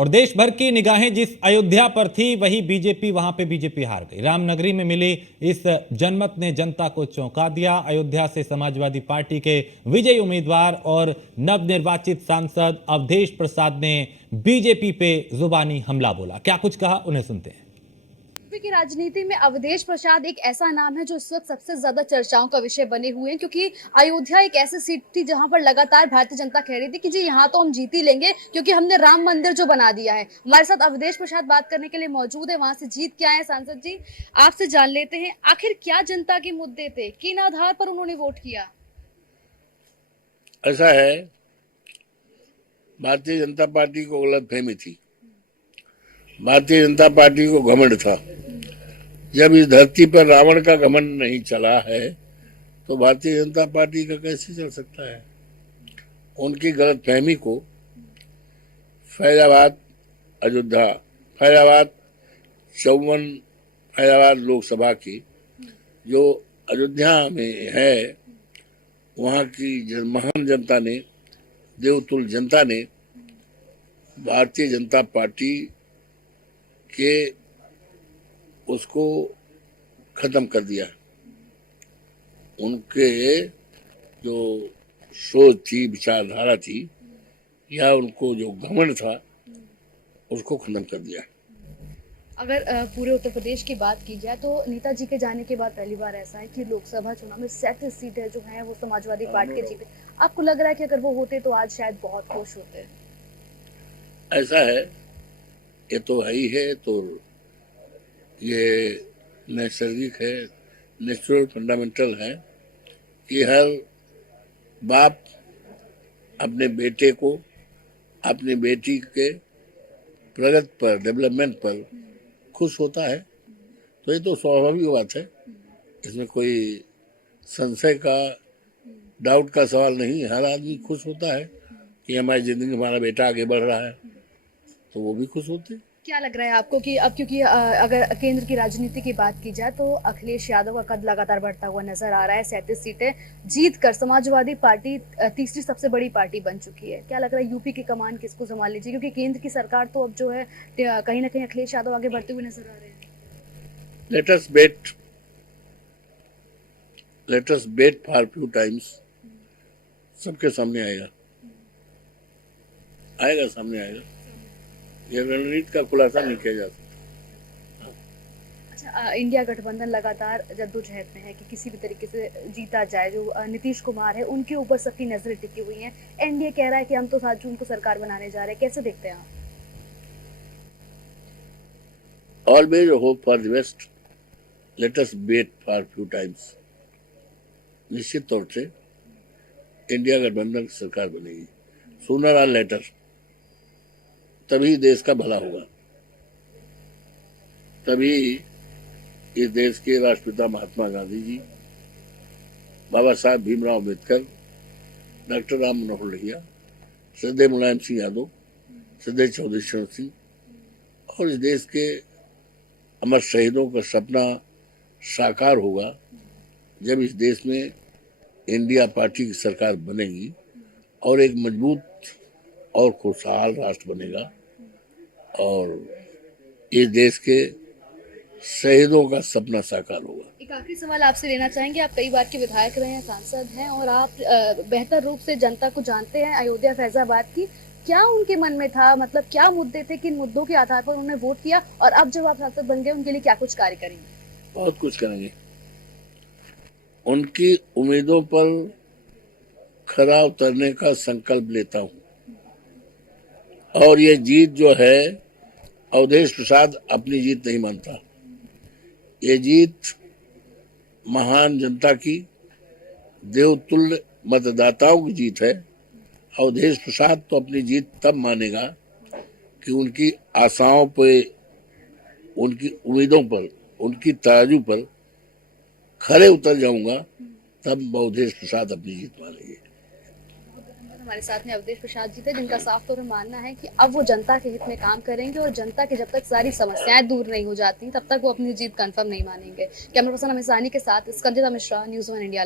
और देश भर की निगाहें जिस अयोध्या पर थी वही बीजेपी, वहां पे बीजेपी हार गई। रामनगरी में मिली इस जनमत ने जनता को चौंका दिया। अयोध्या से समाजवादी पार्टी के विजयी उम्मीदवार और नवनिर्वाचित सांसद अवधेश प्रसाद ने बीजेपी पे जुबानी हमला बोला। क्या कुछ कहा, उन्हें सुनते हैं। यूपी की राजनीति में अवधेश प्रसाद एक ऐसा नाम है जो इस वक्त सबसे ज्यादा चर्चाओं का विषय बने हुए हैं, क्योंकि अयोध्या एक ऐसी सीट थी जहां पर लगातार भारतीय जनता कह रही थी कि जी यहाँ तो हम जीत ही लेंगे, क्योंकि हमने राम मंदिर जो बना दिया है। हमारे साथ अवधेश प्रसाद बात करने के लिए मौजूद है, वहां से जीत के आए हैं। सांसद जी, आपसे जान लेते हैं आखिर क्या जनता के मुद्दे थे, किन आधार पर उन्होंने वोट किया। ऐसा है, भारतीय जनता पार्टी को गलतफहमी थी, भारतीय जनता पार्टी को घमंड था। जब इस धरती पर रावण का घमंड नहीं चला है तो भारतीय जनता पार्टी का कैसे चल सकता है। उनकी गलतफहमी को फैजाबाद अयोध्या, फैजाबाद 54 फैजाबाद लोकसभा की जो अयोध्या में है, वहाँ की महान जनता ने, देवतुल्य जनता ने भारतीय जनता पार्टी के उसको खत्म कर दिया। उनके जो सोच थी, विचारधारा थी, या उनको जो घमंड था, उसको खत्म कर दिया। अगर पूरे उत्तर प्रदेश की बात की जाए तो नेताजी के जाने के बाद पहली बार ऐसा है कि लोकसभा चुनाव में 37 सीटें जो हैं वो समाजवादी पार्टी के जीते। आपको लग रहा है कि अगर वो होते तो आज शायद बहुत खुश होते? ऐसा है, ये तो है ही है, तो ये नैसर्गिक है, नेचुरल फंडामेंटल है कि हर बाप अपने बेटे को, अपनी बेटी के प्रगति पर, डेवलपमेंट पर खुश होता है। तो ये तो स्वाभाविक बात है, इसमें कोई संशय का, डाउट का सवाल नहीं। हर आदमी खुश होता है कि हमारी जिंदगी, हमारा बेटा आगे बढ़ रहा है, तो वो भी खुश होते हैं। क्या लग रहा है आपको कि अब, क्योंकि अगर केंद्र की राजनीति की बात की जाए तो अखिलेश यादव का कद लगातार बढ़ता हुआ नजर आ रहा है। 37 सीटें जीत कर समाजवादी पार्टी तीसरी सबसे बड़ी पार्टी बन चुकी है। क्या लग रहा है यूपी की कमान किसको संभाल लीजिए, क्योंकि केंद्र की सरकार तो अब जो है कहीं ना कहीं अखिलेश यादव आगे बढ़ते हुए नजर आ रहे हैं। Let us bet for few times. सबके सामने आएगा, सामने आएगा। ये रणनीति का खुलासा नहीं किया जा सकता। अच्छा, इंडिया गठबंधन लगातार जद्दोजहद में है कि किसी भी तरीके से जीता जाए। जो नीतीश कुमार है, उनके ऊपर सबकी नजरें टिकी हुई हैं। एनडीए कह रहा है कि हम तो 7 जून को सरकार बनाने जा रहे हैं। कैसे देखते हैं आप? Always hope for the best, let us wait for few times. निश्चित तौर से इंडिया गठबंधन की सरकार बनेगी, सूनर और लेटर, तभी देश का भला होगा। तभी इस देश के राष्ट्रपिता महात्मा गांधी जी, बाबा साहब भीमराव अम्बेडकर, डॉक्टर राम मनोहर लोहिया, श्रद्धेय मुलायम सिंह यादव, श्रद्धेय चौधरी चरण सिंह और इस देश के अमर शहीदों का सपना साकार होगा जब इस देश में इंडिया पार्टी की सरकार बनेगी और एक मजबूत और खुशहाल राष्ट्र बनेगा और इस देश के शहीदों का सपना साकार होगा। एक आखिरी सवाल आपसे लेना चाहेंगे। आप कई बार के विधायक रहे हैं, सांसद हैं, और आप बेहतर रूप से जनता को जानते हैं अयोध्या फैजाबाद की। क्या उनके मन में था, मतलब क्या मुद्दे थे, किन मुद्दों के आधार पर उन्होंने वोट किया, और अब जब आप सांसद बन गए उनके लिए क्या कुछ कार्य करेंगे? बहुत कुछ करेंगे। उनकी उम्मीदों पर खरा उतरने का संकल्प लेता हूँ और ये जीत जो है, अवधेश प्रसाद अपनी जीत नहीं मानता। ये जीत महान जनता की, देवतुल्य मतदाताओं की जीत है। अवधेश प्रसाद तो अपनी जीत तब मानेगा कि उनकी आशाओं पे, उनकी उम्मीदों पर, उनकी तराजू पर खरे उतर जाऊंगा, तब अवधेश प्रसाद अपनी जीत मानेंगे। हमारे साथ में अवधेश प्रसाद जी थे, जिनका साफ तौर पर मानना है कि अब वो जनता के हित में काम करेंगे और जनता की जब तक सारी समस्याएं दूर नहीं हो जाती तब तक वो अपनी जीत कंफर्म नहीं मानेंगे। कैमरा पर्सन अमित साहनी के साथ स्कंदिता मिश्रा, न्यूज़ 1 इंडिया।